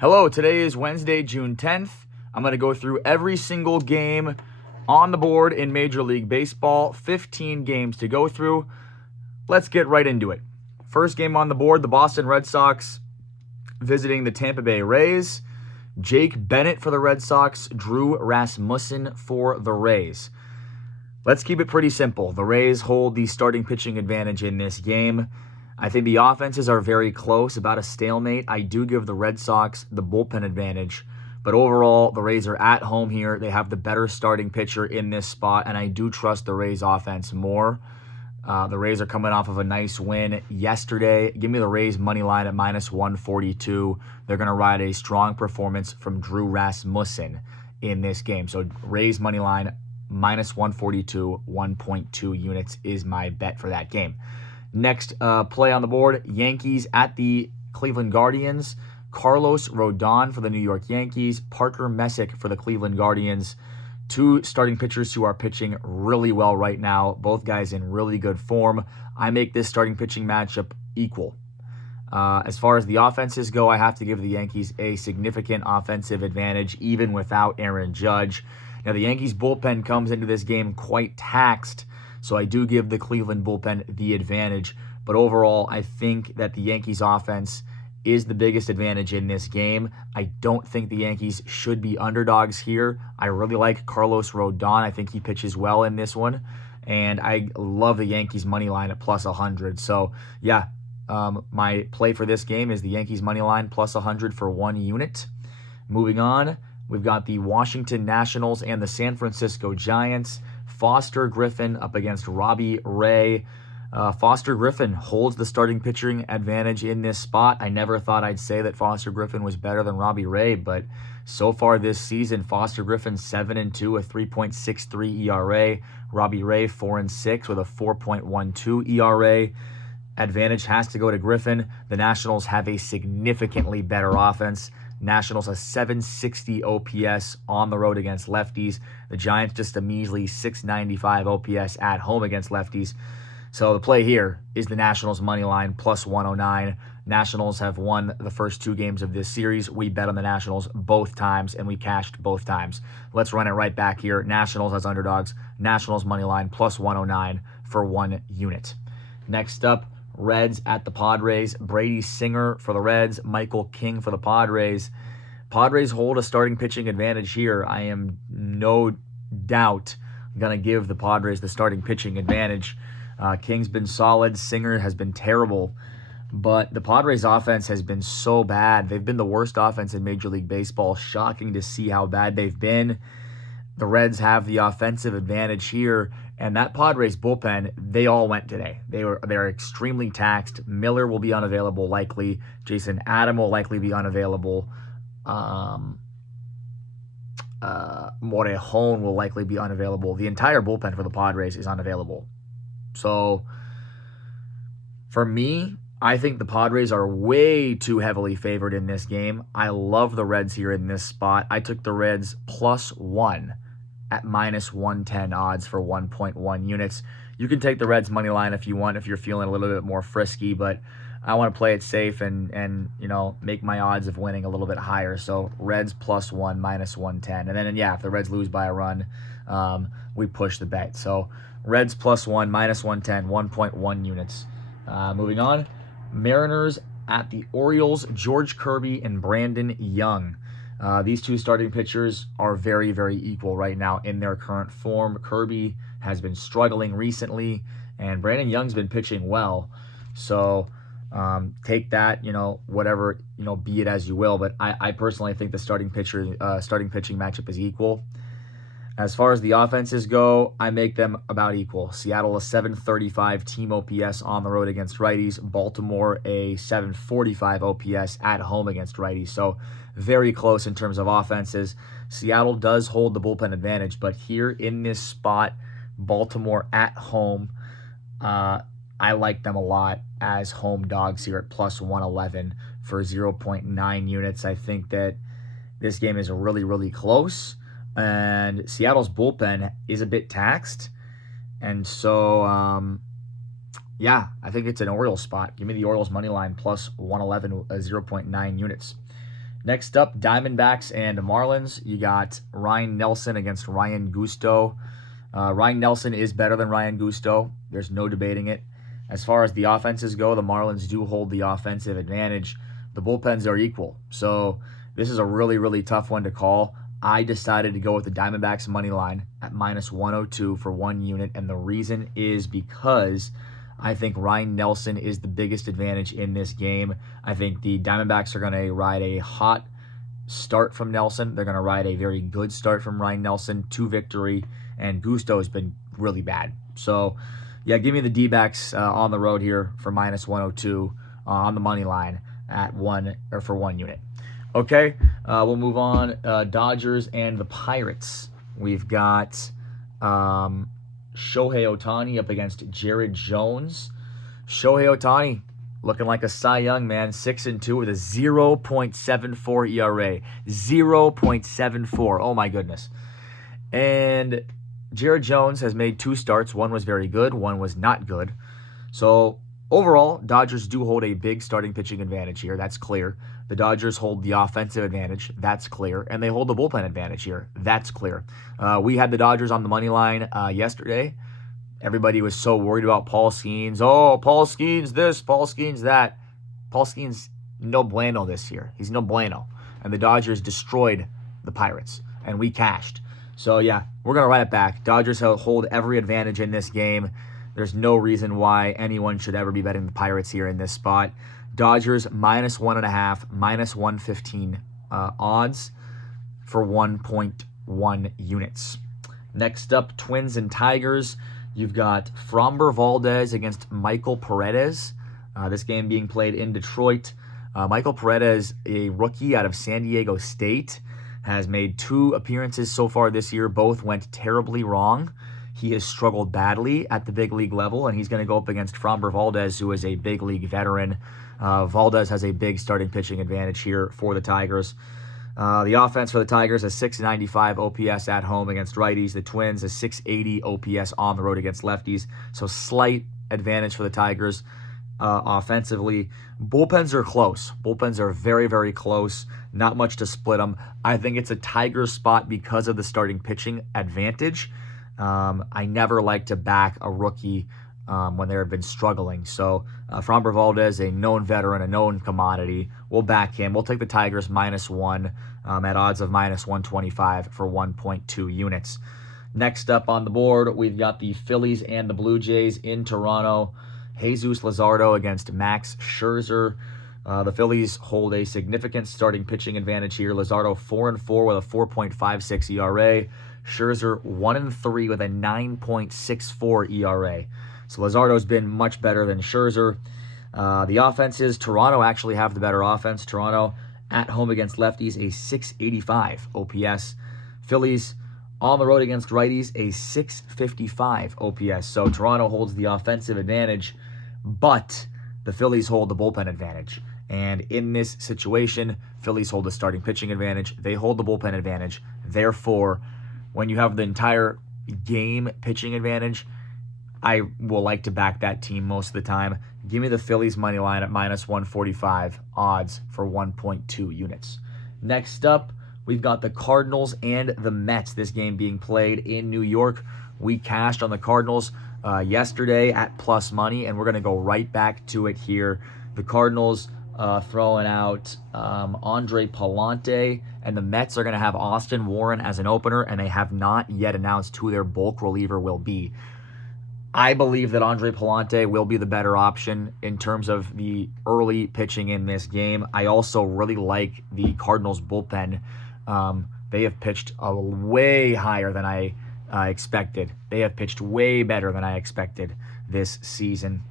Hello, today is Wednesday, June 10th. I'm going to go through every single game on the board in Major League Baseball. 15 games to go through. Let's get right into it. First game on the board, the Boston Red Sox visiting the Tampa Bay Rays. Jake Bennett for the Red Sox, Drew Rasmussen for the Rays. Let's keep it pretty simple. The Rays hold the starting pitching advantage in this game. I think the offenses are very close, about a stalemate. I do give the Red Sox the bullpen advantage, but overall, the Rays are at home here. They have the better starting pitcher in this spot, and I do trust the Rays offense more. The Rays are coming off of a nice win yesterday. Give me the Rays money line at -142. They're going to ride a strong performance from Drew Rasmussen in this game. So Rays money line -142, 1.2 units is my bet for that game. Next play on the board, Yankees at the Cleveland Guardians. Carlos Rodon for the New York Yankees. Parker Messick for the Cleveland Guardians. Two starting pitchers who are pitching really well right now. Both guys in really good form. I make this starting pitching matchup equal. As far as the offenses go, I have to give the Yankees a significant offensive advantage, even without Aaron Judge. Now, the Yankees bullpen comes into this game quite taxed, so I do give the Cleveland bullpen the advantage. But overall, I think that the Yankees offense is the biggest advantage in this game. I don't think the Yankees should be underdogs here. I really like Carlos Rodon. I think he pitches well in this one. And I love the Yankees money line at +100. So, yeah, my play for this game is the Yankees money line +100 for 1 unit. Moving on, we've got the Washington Nationals and the San Francisco Giants. Foster Griffin up against Robbie Ray. Foster Griffin holds the starting pitching advantage in this spot. I never thought I'd say that Foster Griffin was better than Robbie Ray, but so far this season, Foster Griffin 7-2, a 3.63 ERA. Robbie Ray 4-6 with a 4.12 ERA. Advantage has to go to Griffin. The Nationals have a significantly better offense. Nationals a 760 OPS on the road against lefties. The Giants just a measly 695 OPS at home against lefties. So the play here is the Nationals money line +109. Nationals have won the first 2 games of this series. We bet on the Nationals both times, and we cashed both times. Let's run it right back here. Nationals as underdogs. Nationals money line +109 for 1 unit. Next up, Reds at the Padres. Brady Singer for the Reds. Michael King for the Padres. Padres hold a starting pitching advantage here. I am no doubt going to give the Padres the starting pitching advantage. King's been solid. Singer has been terrible. But the Padres offense has been so bad. They've been the worst offense in Major League Baseball. Shocking to see how bad they've been. The Reds have the offensive advantage here. And that Padres bullpen, they all went today. They're extremely taxed. Miller will be unavailable likely. Jason Adam will likely be unavailable. Morejon will likely be unavailable. The entire bullpen for the Padres is unavailable. So, for me, I think the Padres are way too heavily favored in this game. I love the Reds here in this spot. I took the Reds +1 at -110 odds for 1.1 units. You can take the Reds money line if you want, if you're feeling a little bit more frisky, but I want to play it safe and make my odds of winning a little bit higher. So Reds +1 -110. And then, yeah, if the Reds lose by a run, we push the bet. So Reds +1 -110, 1.1 units. Moving on, Mariners at the Orioles. George Kirby and Brandon Young. These two starting pitchers are very, very equal right now in their current form. Kirby has been struggling recently, and Brandon Young's been pitching well. So take that, whatever, be it as you will. But I personally think the starting pitching matchup is equal. As far as the offenses go, I make them about equal. Seattle a 735 team OPS on the road against righties. Baltimore a 745 OPS at home against righties. So very close in terms of offenses. Seattle does hold the bullpen advantage, but here in this spot, Baltimore at home, I like them a lot as home dogs here at +111 for 0.9 units. I think that this game is really, really close. And Seattle's bullpen is a bit taxed. And so, I think it's an Orioles spot. Give me the Orioles money line +111, 0.9 units. Next up, Diamondbacks and Marlins. You got Ryan Nelson against Ryan Gusto. Ryan Nelson is better than Ryan Gusto. There's no debating it. As far as the offenses go, the Marlins do hold the offensive advantage. The bullpens are equal. So this is a really, really tough one to call. I decided to go with the Diamondbacks money line at -102 for 1 unit, and the reason is because I think Ryan Nelson is the biggest advantage in this game. I think the Diamondbacks are going to ride a hot start from Nelson. They're going to ride a very good start from Ryan Nelson to victory, and Gusto has been really bad. So, yeah, give me the D-backs on the road here for -102 on the money line at for 1 unit. Okay, we'll move on. Dodgers and the Pirates. We've got Shohei Ohtani up against Jared Jones. Shohei Ohtani looking like a Cy Young, man. 6-2 with a 0.74 ERA. 0.74. Oh, my goodness. And Jared Jones has made 2 starts. One was very good. One was not good. So, overall, Dodgers do hold a big starting pitching advantage here. That's clear. The Dodgers hold the offensive advantage. That's clear. And they hold the bullpen advantage here. That's clear. We had the Dodgers on the money line yesterday. Everybody was so worried about Paul Skeens. Oh, Paul Skeens this, Paul Skeens that. Paul Skeens, no bueno this year. He's no bueno. And the Dodgers destroyed the Pirates. And we cashed. So, yeah, we're going to run it back. Dodgers hold every advantage in this game. There's no reason why anyone should ever be betting the Pirates here in this spot. Dodgers -1.5, -115 odds for 1.1 units. Next up, Twins and Tigers. You've got Framber Valdez against Michael Paredes. This game being played in Detroit. Michael Paredes, a rookie out of San Diego State, has made 2 appearances so far this year. Both went terribly wrong. He has struggled badly at the big league level, and he's going to go up against Framber Valdez, who is a big league veteran. Valdez has a big starting pitching advantage here for the Tigers. The offense for the Tigers is 695 OPS at home against righties. The Twins is 680 OPS on the road against lefties. So slight advantage for the Tigers offensively. Bullpens are close. Bullpens are very, very close. Not much to split them. I think it's a Tigers spot because of the starting pitching advantage. I never like to back a rookie when they've been struggling. So Framber Valdez, a known veteran, a known commodity. We'll back him. We'll take the Tigers -1 at odds of -125 for 1.2 units. Next up on the board, we've got the Phillies and the Blue Jays in Toronto. Jesus Luzardo against Max Scherzer. The Phillies hold a significant starting pitching advantage here. Luzardo 4-4 with a 4.56 ERA. Scherzer 1-3 with a 9.64 ERA. So Luzardo's been much better than Scherzer. The offenses, Toronto actually have the better offense. Toronto at home against lefties, a 685 OPS. Phillies on the road against righties, a 655 OPS. So Toronto holds the offensive advantage, but the Phillies hold the bullpen advantage. And in this situation, Phillies hold the starting pitching advantage. They hold the bullpen advantage. Therefore, when you have the entire game pitching advantage, I will like to back that team most of the time. Give me the Phillies money line at -145 odds for 1.2 units. Next up, we've got the Cardinals and the Mets. This game being played in New York. We cashed on the Cardinals yesterday at plus money, and we're going to go right back to it here. The Cardinals throwing out Andre Palante, and the Mets are going to have Austin Warren as an opener, and they have not yet announced who their bulk reliever will be. I believe that Andre Palante will be the better option in terms of the early pitching in this game. I also really like the Cardinals bullpen. They have pitched way higher than I expected. They have pitched way better than I expected this season.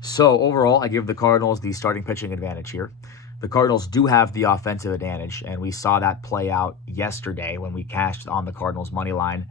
So overall, I give the Cardinals the starting pitching advantage here. The Cardinals do have the offensive advantage, and we saw that play out yesterday when we cashed on the Cardinals money line.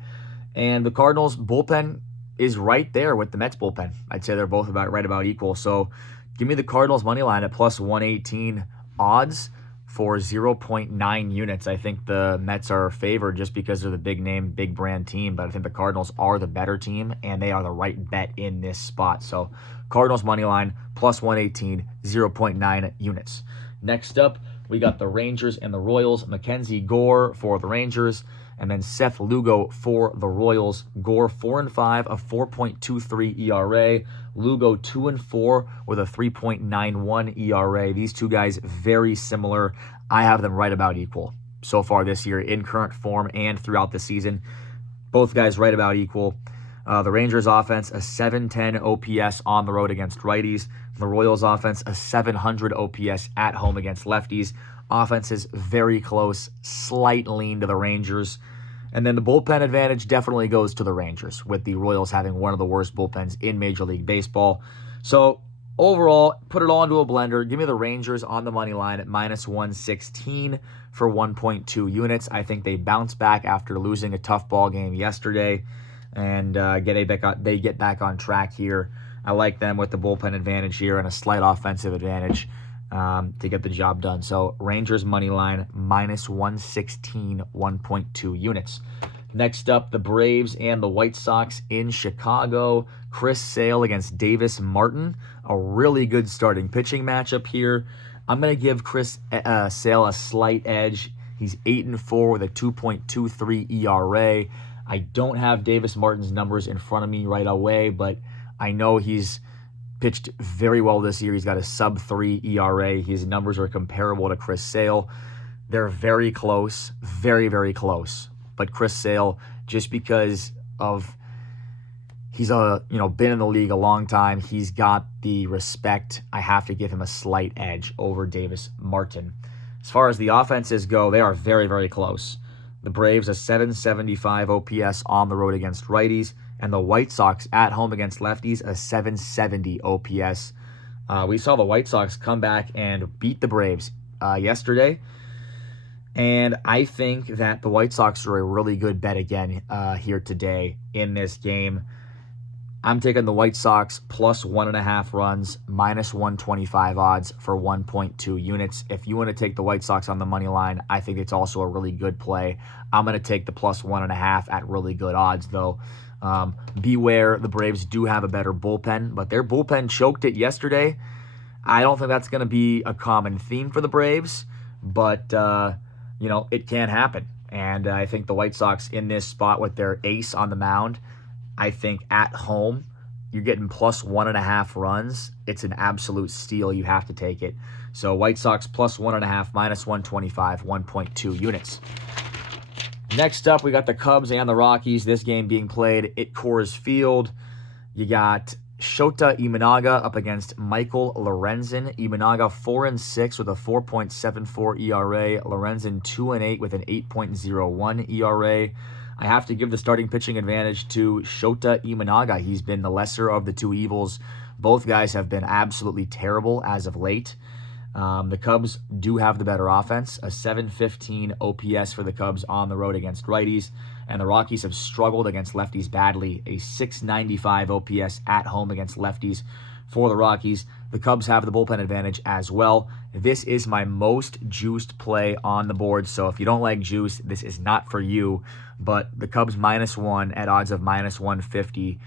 And the Cardinals bullpen is right there with the Mets bullpen. I'd say they're both right about equal. So give me the Cardinals money line at +118 odds for 0.9 units. I think the Mets are favored just because they're the big name, big brand team, but I think the Cardinals are the better team, and they are the right bet in this spot. So Cardinals money line +118, 0.9 units. Next up, we got the Rangers and the Royals. Mackenzie Gore for the Rangers, and then Seth Lugo for the Royals. Gore 4-5, a 4.23 ERA. Lugo 2-4 with a 3.91 ERA. These two guys very similar. I have them right about equal so far this year in current form and throughout the season. Both guys right about equal. The Rangers offense, a 710 OPS on the road against righties. The Royals offense, a 700 OPS at home against lefties. Offense is very close, slight lean to the Rangers. And then the bullpen advantage definitely goes to the Rangers, with the Royals having one of the worst bullpens in Major League Baseball. So overall, put it all into a blender. Give me the Rangers on the money line at -116 for 1.2 units. I think they bounce back after losing a tough ball game yesterday and they get back on track here. I like them with the bullpen advantage here and a slight offensive advantage to get the job done. So Rangers money line -116, 1.2 units. Next up, the Braves and the White Sox in Chicago. Chris Sale against Davis Martin. A really good starting pitching matchup here. I'm going to give Chris Sale a slight edge. He's 8-4 with a 2.23 ERA. I don't have Davis Martin's numbers in front of me right away, but I know he's pitched very well this year. He's got a sub-3 ERA. His numbers are comparable to Chris Sale. They're very close, very, very close. But Chris Sale, just because of he's been in the league a long time, he's got the respect. I have to give him a slight edge over Davis Martin. As far as the offenses go, they are very, very close. The Braves, a 775 OPS on the road against righties, and the White Sox at home against lefties, a 770 OPS. We saw the White Sox come back and beat the Braves yesterday, and I think that the White Sox are a really good bet again here today in this game. I'm taking the White Sox plus 1.5 runs, -125 odds for 1.2 units. If you want to take the White Sox on the money line, I think it's also a really good play. I'm going to take the plus 1.5 at really good odds, though. Beware, the Braves do have a better bullpen, but their bullpen choked it yesterday. I don't think that's going to be a common theme for the Braves, but, it can happen. And I think the White Sox in this spot with their ace on the mound, I think at home, you're getting plus 1.5 runs. It's an absolute steal. You have to take it. So White Sox plus 1.5, -125, 1.2 units. Next up, we got the Cubs and the Rockies. This game being played at Coors Field. You got Shota Imanaga up against Michael Lorenzen. Imanaga 4-6 with a 4.74 ERA. Lorenzen 2-8 with an 8.01 ERA. I have to give the starting pitching advantage to Shota Imanaga. He's been the lesser of the two evils. Both guys have been absolutely terrible as of late. The Cubs do have the better offense, a 715 OPS for the Cubs on the road against righties, and the Rockies have struggled against lefties badly, a 695 OPS at home against lefties for the Rockies. The Cubs have the bullpen advantage as well. This is my most juiced play on the board, so if you don't like juice, this is not for you, but the Cubs -1 at odds of -150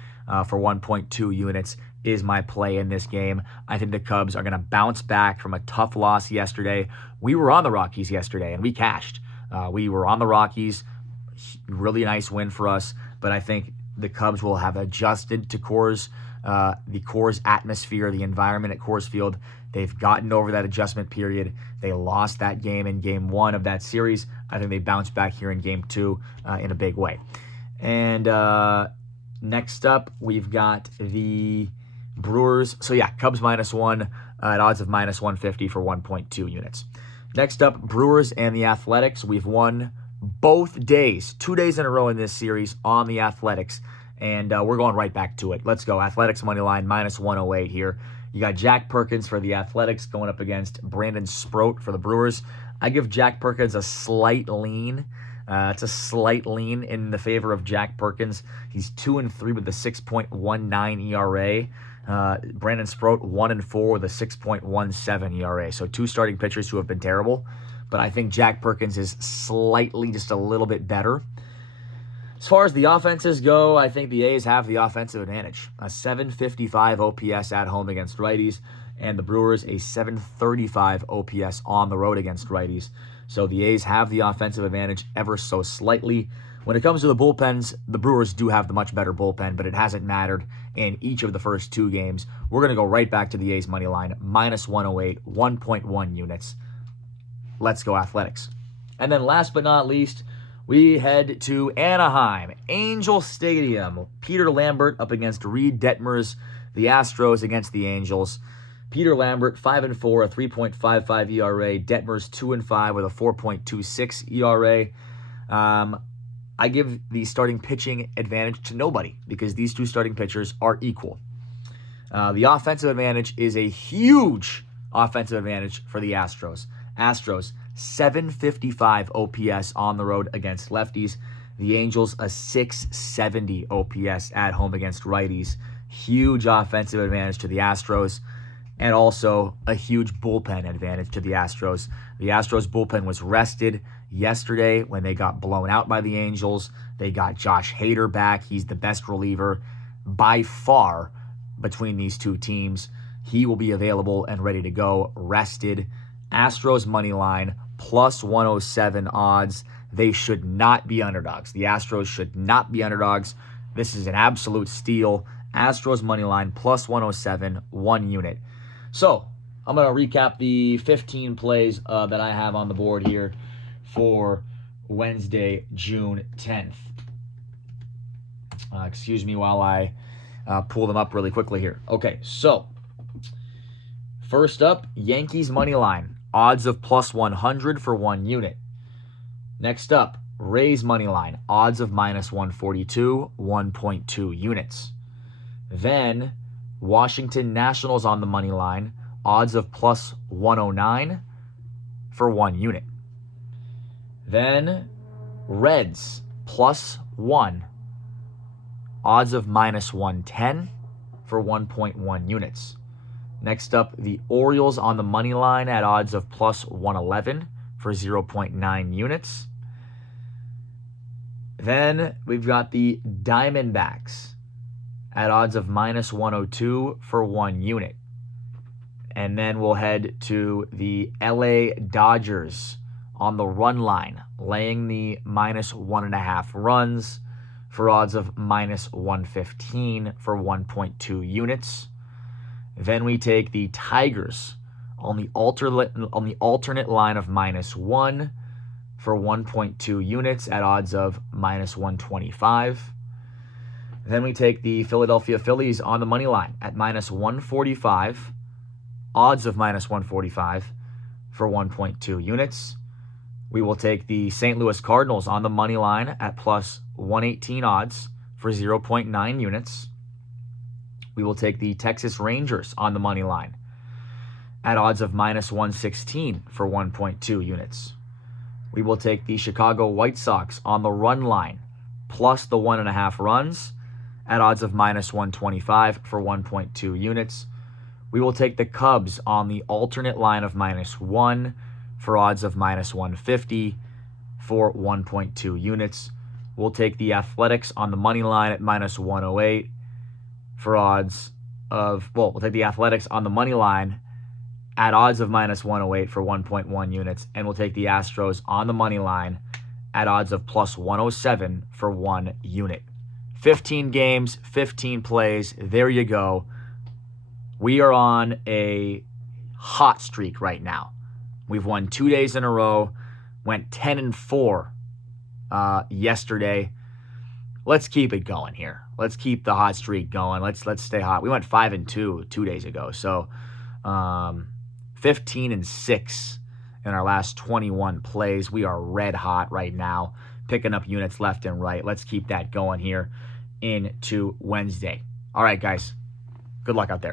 for 1.2 units is my play in this game. I think the Cubs are going to bounce back from a tough loss yesterday. We were on the Rockies yesterday, and we cashed. We were on the Rockies. Really nice win for us, but I think the Cubs will have adjusted to the Coors atmosphere, the environment at Coors Field. They've gotten over that adjustment period. They lost that game in Game 1 of that series. I think they bounce back here in Game 2 in a big way. And next up, we've got the Brewers. So yeah, Cubs -1 at odds of -150 for 1.2 units. Next up, Brewers and the Athletics. We've won both days, 2 days in a row in this series on the Athletics, and we're going right back to it. Let's go. Athletics money line -108 here. You got Jack Perkins for the Athletics going up against Brandon Sproat for the Brewers. I give Jack Perkins a slight lean. It's a slight lean in the favor of Jack Perkins. He's 2-3 with a 6.19 ERA. Brandon Sproat 1-4 with a 6.17 ERA. So two starting pitchers who have been terrible. But I think Jack Perkins is slightly just a little bit better. As far as the offenses go, I think the A's have the offensive advantage. A 755 OPS at home against righties. and the Brewers a 735 OPS on the road against righties. So the A's have the offensive advantage ever so slightly. When it comes to the bullpens, the Brewers do have the much better bullpen, but it hasn't mattered in each of the first two games. We're going to go right back to the A's money line, minus 108, 1.1 units. Let's go Athletics. And then last but not least, we head to Anaheim, Angel Stadium. Peter Lambert up against Reed Detmers, the Astros against the Angels. Peter Lambert, 5-4, a 3.55 ERA. Detmers, 2-5 with a 4.26 ERA. I give the starting pitching advantage to nobody because these two starting pitchers are equal. The offensive advantage is a huge offensive advantage for the Astros. Astros, 755 OPS on the road against lefties. The Angels, a 670 OPS at home against righties. Huge offensive advantage to the Astros, and also a huge bullpen advantage to the Astros. The Astros bullpen was rested yesterday when they got blown out by the Angels. They got Josh Hader back. He's the best reliever by far between these two teams. He will be available and ready to go, rested. Astros money line, plus 107 odds. They should not be underdogs. The Astros should not be underdogs. This is an absolute steal. Astros money line, plus 107, 1 unit. So, I'm going to recap the 15 plays that I have on the board here for Wednesday, June 10th. Excuse me while I pull them up really quickly here. Okay, so first up, Yankees money line, odds of plus 100 for 1 unit. Next up, Rays money line, odds of minus 142, 1.2 units. Then, Washington Nationals on the money line, odds of plus 109 for 1 unit. Then, Reds plus 1, odds of minus 110 for 1.1 units. Next up, the Orioles on the money line at odds of plus 111 for 0.9 units. Then we've got the Diamondbacks at odds of minus 102 for 1 unit. And then we'll head to the LA Dodgers on the run line, laying the minus 1.5 runs for odds of minus 115 for 1.2 units. Then we take the Tigers on the alternate line of minus 1 for 1.2 units at odds of minus 125. Then we take the Philadelphia Phillies on the money line at minus 145, odds of minus 145 for 1.2 units. We will take the St. Louis Cardinals on the money line at plus 118 odds for 0.9 units. We will take the Texas Rangers on the money line at odds of minus 116 for 1.2 units. We will take the Chicago White Sox on the run line plus the 1.5 runs at odds of minus 125 for 1.2 units. We will take the Cubs on the alternate line of minus 1 for odds of minus 150 for 1.2 units. We'll take the Athletics on the money line at minus 108 for odds of, we'll take the Athletics on the money line at odds of minus 108 for 1.1 units, and we'll take the Astros on the money line at odds of plus 107 for 1 unit. 15 games, 15 plays, there you go. We are on a hot streak right now. We've won 2 days in a row, went 10-4 yesterday. Let's keep it going here. Let's keep the hot streak going. Let's stay hot. We went 5-2 2 days ago. So 15-6 in our last 21 plays. We are red hot right now, picking up units left and right. Let's keep that going here into Wednesday. All right, guys. Good luck out there.